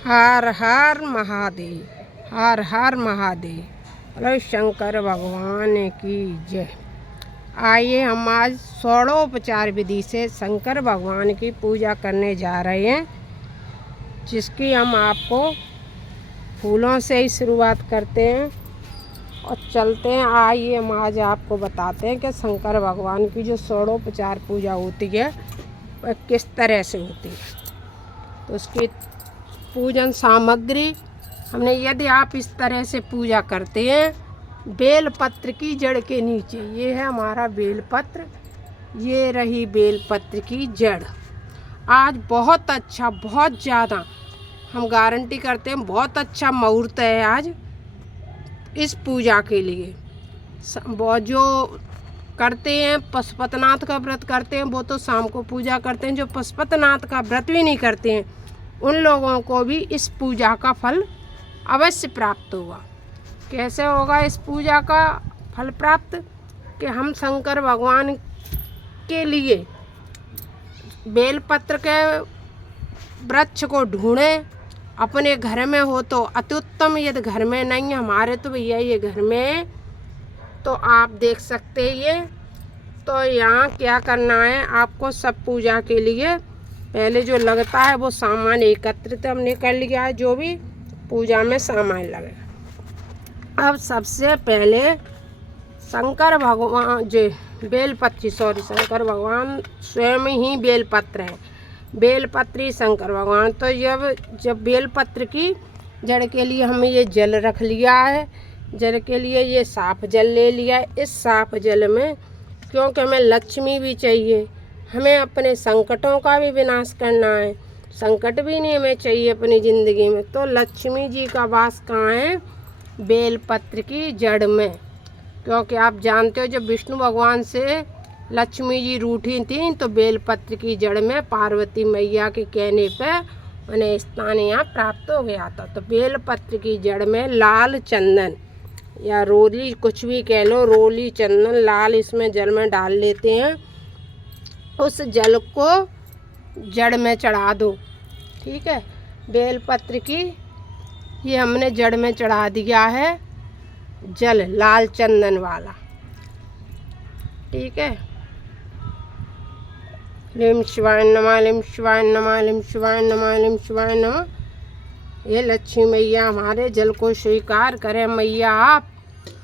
हर हर महादेव, हर हर महादेव। बोलो शंकर भगवान की जय। आइए हम आज षोडोपचार विधि से शंकर भगवान की पूजा करने जा रहे हैं, जिसकी हम आपको फूलों से ही शुरुआत करते हैं और चलते हैं। आइए हम आज आपको बताते हैं कि शंकर भगवान की जो षोडोपचार पूजा होती है वह किस तरह से होती है। तो उसकी पूजन सामग्री हमने, यदि आप इस तरह से पूजा करते हैं बेल पत्र की जड़ के नीचे, ये है हमारा बेल पत्र, ये रही बेल पत्र की जड़। आज बहुत अच्छा, बहुत ज़्यादा हम गारंटी करते हैं, बहुत अच्छा मुहूर्त है आज इस पूजा के लिए। जो करते हैं पशुपतिनाथ का व्रत करते हैं वो तो शाम को पूजा करते हैं, जो पशुपतिनाथ का व्रत भी नहीं करते हैं उन लोगों को भी इस पूजा का फल अवश्य प्राप्त होगा। कैसे होगा इस पूजा का फल प्राप्त? कि हम शंकर भगवान के लिए बेलपत्र के वृक्ष को ढूंढें। अपने घर में हो तो अति उत्तम, यदि घर में नहीं है, हमारे तो भैया ये घर में है, तो आप देख सकते हैं ये। तो यहाँ क्या करना है आपको, सब पूजा के लिए पहले जो लगता है वो सामान एकत्रित हमने कर लिया है, जो भी पूजा में सामान लगेगा। अब सबसे पहले शंकर भगवान शंकर भगवान स्वयं ही बेलपत्र है, बेलपत्री शंकर भगवान। तो जब बेलपत्र की जड़ के लिए हमें ये जल रख लिया है, जल के लिए ये साफ जल ले लिया है। इस साफ जल में, क्योंकि हमें लक्ष्मी भी चाहिए, हमें अपने संकटों का भी विनाश करना है, संकट भी नहीं हमें चाहिए अपनी ज़िंदगी में, तो लक्ष्मी जी का वास कहाँ है? बेलपत्र की जड़ में। क्योंकि आप जानते हो जब विष्णु भगवान से लक्ष्मी जी रूठी थी तो बेलपत्र की जड़ में पार्वती मैया के कहने पे उन्हें स्थान यहाँ प्राप्त हो गया था। तो बेलपत्र की जड़ में लाल चंदन या रोली, कुछ भी कह लो, रोली चंदन लाल इसमें जल में डाल लेते हैं। उस जल को जड़ में चढ़ा दो, ठीक है। बेलपत्र की ये हमने जड़ में चढ़ा दिया है जल, लाल चंदन वाला, ठीक है। लीम शिवाय नमः, लीम शिवाय नमः, लीम शिवाय नमः, लीम शिवाय नमः। ये लक्ष्मी मैया हमारे जल को स्वीकार करें, मैया आप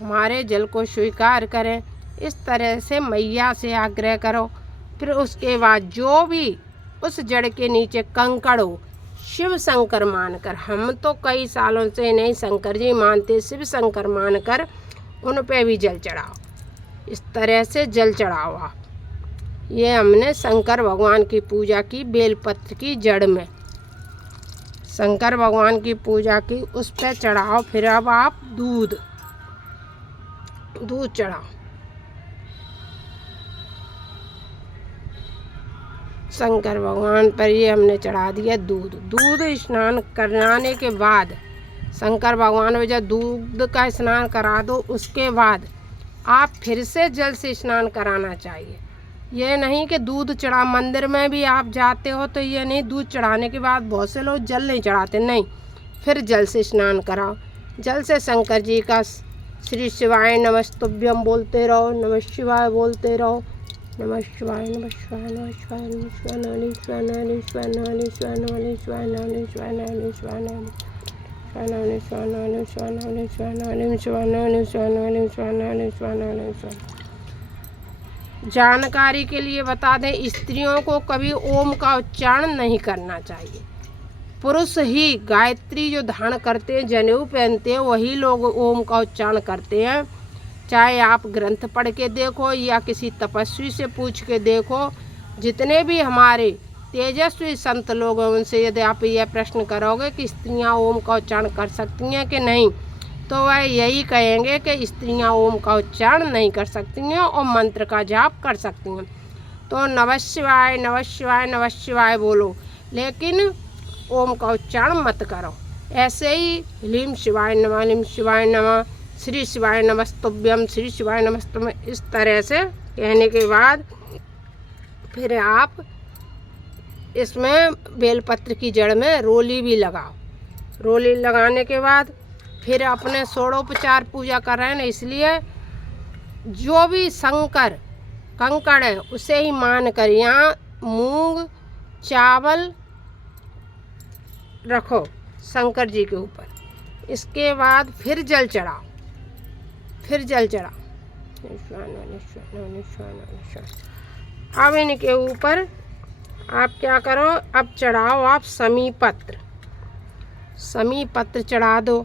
हमारे जल को स्वीकार करें। इस तरह से मैया से आग्रह करो। फिर उसके बाद जो भी उस जड़ के नीचे कंकड़ हो, शिव शंकर मानकर, हम तो कई सालों से नहीं शंकर जी मानते, शिव शंकर मानकर उन पे भी जल चढ़ाओ। इस तरह से जल चढ़ाओ आप। ये हमने शंकर भगवान की पूजा की बेलपत्र की जड़ में, शंकर भगवान की पूजा की, उस पे चढ़ाओ। फिर अब आप दूध चढ़ाओ शंकर भगवान पर। ये हमने चढ़ा दिया दूध स्नान कराने के बाद, शंकर भगवान में जब दूध का स्नान करा दो उसके बाद आप फिर से जल से स्नान कराना चाहिए। ये नहीं कि दूध चढ़ा, मंदिर में भी आप जाते हो तो ये नहीं दूध चढ़ाने के बाद बहुत से लोग जल नहीं चढ़ाते, नहीं, फिर जल से स्नान कराओ। जल से शंकर जी का श्री शिवाय नमस्तुभ्यम बोलते रहो, नमः शिवाय बोलते रहो, नमः शिवाय नमः शिवाय नमः शिवाय नमः शिवाय नमः शिवाय नमः शिवाय नमः शिवाय नमः शिवाय नमः शिवाय नमः शिवाय नमः शिवाय। जानकारी के लिए बता दें, स्त्रियों को कभी ओम का उच्चारण नहीं करना चाहिए। पुरुष ही गायत्री जो धारण करते हैं, जनेऊ पहनते हैं, वही लोग ओम का उच्चारण करते हैं। चाहे आप ग्रंथ पढ़ के देखो या किसी तपस्वी से पूछ के देखो, जितने भी हमारे तेजस्वी संत लोग हैं उनसे यदि आप यह प्रश्न करोगे कि स्त्रियां ओम का उच्चारण कर सकती हैं कि नहीं, तो वह यही कहेंगे कि स्त्रियां ओम का उच्चारण नहीं कर सकती हैं और मंत्र का जाप कर सकती हैं। तो नमः शिवाय नमः शिवाय नमः शिवाय बोलो, लेकिन ओम का उच्चारण मत करो। ऐसे ही लीम शिवाय नमः, लीम शिवाय नमः, श्री शिवाय नमस्तुभ्यम, श्री शिवाय नमस्तुभ्यम, इस तरह से कहने के बाद फिर आप इसमें बेलपत्र की जड़ में रोली भी लगाओ। रोली लगाने के बाद फिर अपने षोडोपचार पूजा कर रहे हैं ना, इसलिए जो भी शंकर कंकड़ है उसे ही मान कर यहाँ मूंग चावल रखो शंकर जी के ऊपर। इसके बाद फिर जल चढ़ाओ, फिर जल चढ़ाओ। अब इनके ऊपर आप क्या करो, अब चढ़ाओ आप समी पत्र, समी पत्र चढ़ा दो,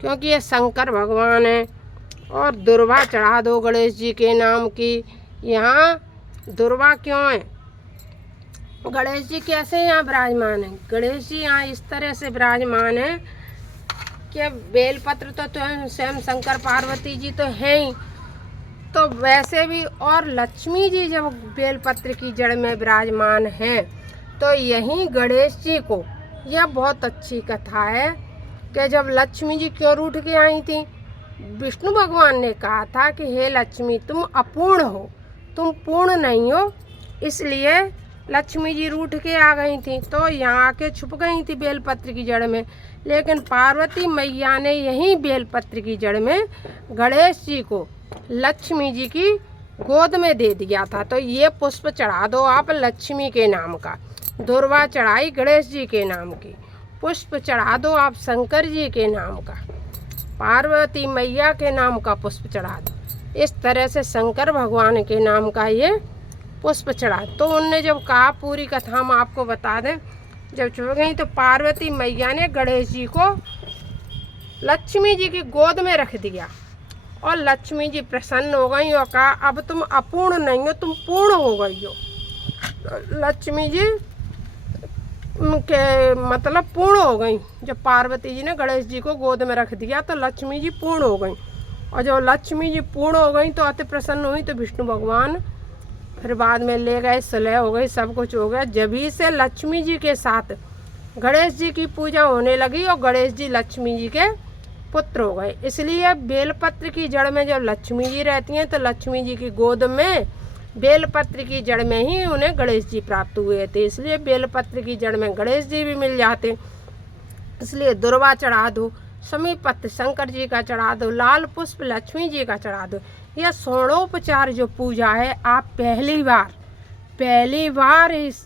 क्योंकि ये शंकर भगवान है। और दुर्वा चढ़ा दो गणेश जी के नाम की। यहाँ दुर्वा क्यों है, गणेश जी कैसे यहाँ विराजमान है? गणेश जी यहाँ इस तरह से विराजमान है कि बेलपत्र तो स्वयं शंकर पार्वती जी तो हैं ही, तो वैसे भी और लक्ष्मी जी जब बेलपत्र की जड़ में विराजमान हैं, तो यहीं गणेश जी को, यह बहुत अच्छी कथा है कि जब लक्ष्मी जी क्यों रूठ के आई थी, विष्णु भगवान ने कहा था कि हे लक्ष्मी तुम अपूर्ण हो, तुम पूर्ण नहीं हो, इसलिए लक्ष्मी जी रूठ के आ गई थी, तो यहाँ आके छुप गई थी बेलपत्र की जड़ में। लेकिन पार्वती मैया ने यहीं बेलपत्र की जड़ में गणेश जी को लक्ष्मी जी की गोद में दे दिया था। तो ये पुष्प चढ़ा दो आप लक्ष्मी के नाम का, दुर्वा चढ़ाई गणेश जी के नाम की, पुष्प चढ़ा दो आप शंकर जी के नाम का, पार्वती मैया के नाम का पुष्प चढ़ा दो। इस तरह से शंकर भगवान के नाम का ये पुष्प चढ़ा। तो उनने जब कहा, पूरी कथा हम आपको बता दें, जब छुप गई तो पार्वती मैया ने गणेश जी को लक्ष्मी जी की गोद में रख दिया और लक्ष्मी जी प्रसन्न हो गई और कहा अब तुम अपूर्ण नहीं हो, तुम पूर्ण हो गई हो। लक्ष्मी जी के मतलब पूर्ण हो गई। जब पार्वती जी ने गणेश जी को गोद में रख दिया तो लक्ष्मी जी पूर्ण हो गई, और जब लक्ष्मी जी पूर्ण हो गई तो अति प्रसन्न हुई, तो विष्णु भगवान फिर बाद में ले गए, सुलह हो गई, सब कुछ हो गया। जभी से लक्ष्मी जी के साथ गणेश जी की पूजा होने लगी और गणेश जी लक्ष्मी जी के पुत्र हो गए। इसलिए बेलपत्र की जड़ में जब लक्ष्मी जी रहती हैं तो लक्ष्मी जी की गोद में बेलपत्र की जड़ में ही उन्हें गणेश जी प्राप्त हुए थे, इसलिए बेलपत्र की जड़ में गणेश जी भी मिल जाते। इसलिए दुर्वा चढ़ा दो, समी पत्र शंकर जी का चढ़ा दो, लाल पुष्प लक्ष्मी जी का चढ़ा दो। यह षोडोपचार जो पूजा है, आप पहली बार इस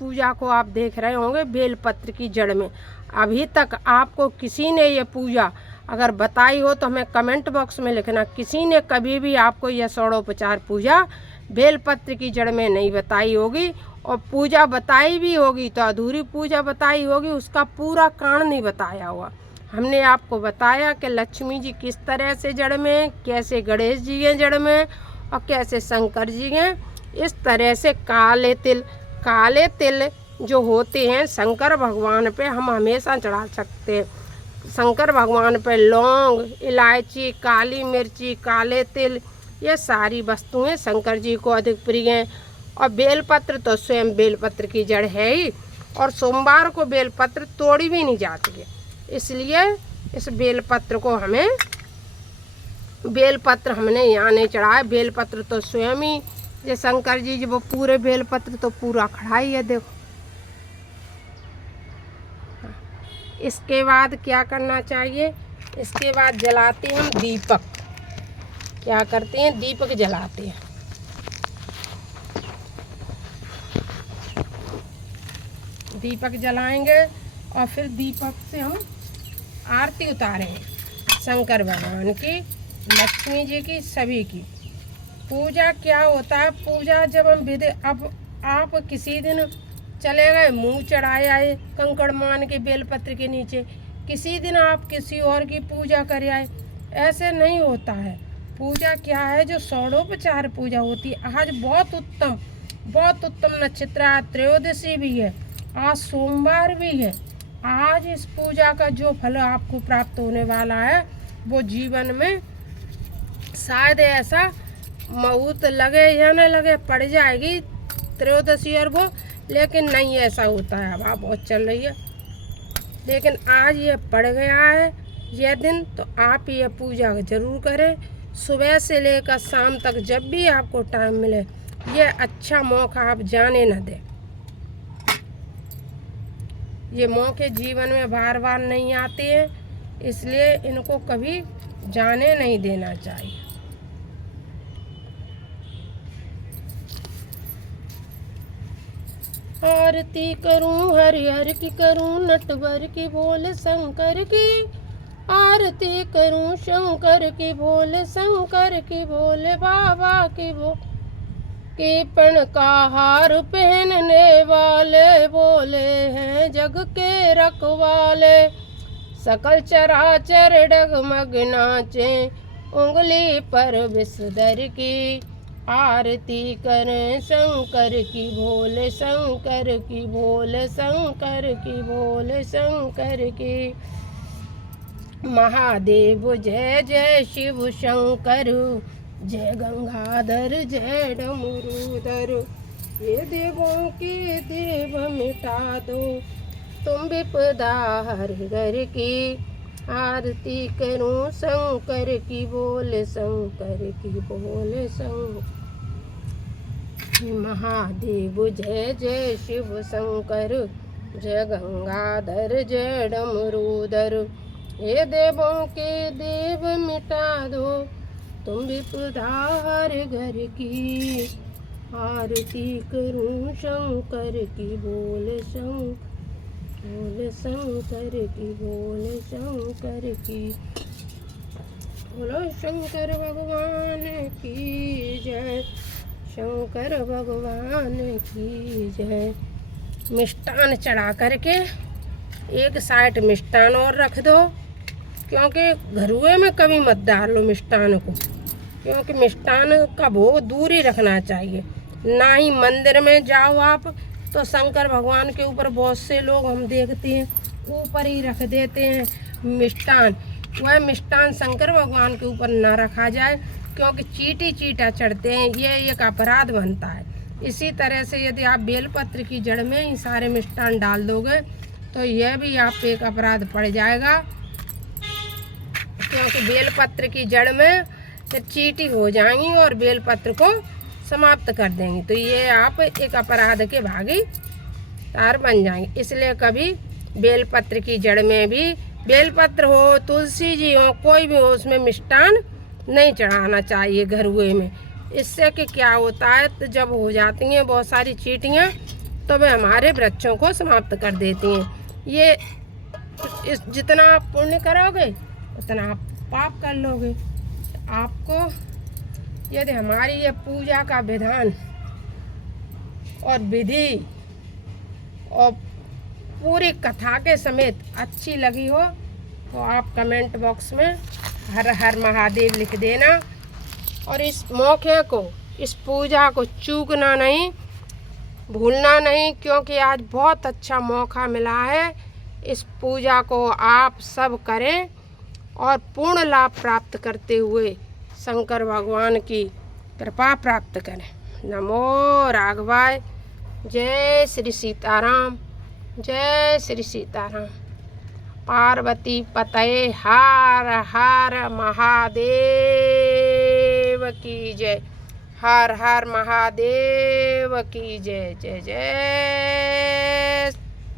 पूजा को आप देख रहे होंगे बेलपत्र की जड़ में। अभी तक आपको किसी ने ये पूजा अगर बताई हो तो हमें कमेंट बॉक्स में लिखना। किसी ने कभी भी आपको यह षोडोपचार पूजा बेलपत्र की जड़ में नहीं बताई होगी, और पूजा बताई भी होगी तो अधूरी पूजा बताई होगी, उसका पूरा कारण नहीं बताया हुआ। हमने आपको बताया कि लक्ष्मी जी किस तरह से जड़ में, कैसे गणेश जी हैं जड़ में और कैसे शंकर जी हैं। इस तरह से काले तिल जो होते हैं शंकर भगवान पे हम हमेशा चढ़ा सकते हैं। शंकर भगवान पे लौंग, इलायची, काली मिर्ची, काले तिल, ये सारी वस्तुएं शंकर जी को अधिक प्रिय हैं। और बेलपत्र तो स्वयं बेलपत्र की जड़ है ही, और सोमवार को बेलपत्र तोड़ी भी नहीं जाती है, इसलिए इस बेलपत्र को बेलपत्र हमने यहाँ नहीं चढ़ाया। बेलपत्र तो स्वयं ही ये शंकर जी वो पूरे बेलपत्र तो पूरा खड़ा ही है, देखो। इसके बाद क्या करना चाहिए, इसके बाद जलाते हैं हम दीपक। क्या करते हैं, दीपक जलाते हैं। दीपक जलाएंगे और फिर दीपक से हम आरती उतारेंगे शंकर भगवान की, लक्ष्मी जी की, सभी की। पूजा क्या होता है, पूजा जब हम अब आप किसी दिन चले गए मुंह चढ़ाए आए कंकड़ मान के बेलपत्र के नीचे, किसी दिन आप किसी और की पूजा कर आए, ऐसे नहीं होता है। पूजा क्या है, जो षोडोपचार पूजा होती है। आज बहुत उत्तम नक्षत्र, आज त्रयोदशी भी है, आज सोमवार भी है। आज इस पूजा का जो फल आपको प्राप्त होने वाला है वो जीवन में शायद ऐसा मुहूर्त लगे या न लगे, पड़ जाएगी त्रयोदशी और वो, लेकिन नहीं ऐसा होता है। हवा बहुत चल रही है, लेकिन आज ये पड़ गया है यह दिन, तो आप ये पूजा जरूर करें। सुबह से लेकर शाम तक जब भी आपको टाइम मिले, ये अच्छा मौका आप जाने न दें। ये मौके जीवन में बार बार नहीं आते हैं, इसलिए इनको कभी जाने नहीं देना चाहिए। आरती करूं हरि हर की करूं नटवर की बोल शंकर की, आरती करूं शंकर की बोल शंकर की बोले बाबा की बोल, कृपण का हार पहनने वाले बोले हैं जग के रखवाले, सकल चराचर डगमग नाचे उंगली पर विषधर की, आरती करें शंकर की भोले शंकर की भोले शंकर की भोले शंकर की। महादेव जय जय शिव शंकर, जय गंगाधर जय डमरूधर, ये देवों के देव मिटा दो तुम विपदा हर घर की, आरती करूं शंकर की बोले शंकर की बोले शंकर। महादेव जय जय शिव शंकर, जय गंगाधर जय डमरूधर, ये देवों के देव मिटा दो तुम विपदा हर घर की, आरती करूं शंकर की बोले शंकर बोले शंकर की बोले शंकर की। बोलो शंकर भगवान की जय, शंकर भगवान की जय। मिष्टान चढ़ा करके एक साइड मिष्टान और रख दो, क्योंकि घरुए में कभी मत डालो मिष्टान को, क्योंकि मिष्टान का भोग दूर ही रखना चाहिए। ना ही मंदिर में जाओ आप तो शंकर भगवान के ऊपर बहुत से लोग हम देखते हैं ऊपर ही रख देते हैं मिष्टान। वह मिष्टान शंकर भगवान के ऊपर ना रखा जाए, क्योंकि चीटी चीटा चढ़ते हैं, ये एक अपराध बनता है। इसी तरह से यदि आप बेलपत्र की जड़ में ही सारे मिष्टान डाल दोगे तो यह भी आप पे एक अपराध पड़ जाएगा, क्योंकि बेलपत्र की जड़ में फिर चीटी हो जाएंगी और बेलपत्र को समाप्त कर देंगी, तो ये आप एक अपराध के भागीदार बन जाएंगे। इसलिए कभी बेलपत्र की जड़ में भी, बेलपत्र हो तुलसी जी हो कोई भी हो, उसमें मिष्टान नहीं चढ़ाना चाहिए घरुए में। इससे कि क्या होता है, तो जब हो जाती हैं बहुत सारी चींटियाँ तो वे हमारे वृक्षों को समाप्त कर देती हैं। ये जितना आप पुण्य करोगे उतना आप पाप कर लोगे। आपको यदि हमारी ये पूजा का विधान और विधि और पूरी कथा के समेत अच्छी लगी हो तो आप कमेंट बॉक्स में हर हर महादेव लिख देना, और इस मौके को, इस पूजा को चूकना नहीं, भूलना नहीं, क्योंकि आज बहुत अच्छा मौका मिला है। इस पूजा को आप सब करें और पूर्ण लाभ प्राप्त करते हुए शंकर भगवान की कृपा प्राप्त करें। नमो राघवाय। जय श्री सीताराम, जय श्री सीताराम। पार्वती पतये हर हर महादेव की जय, हर हर महादेव की जय। जय जय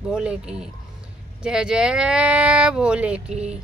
भोले की, जय जय भोले की।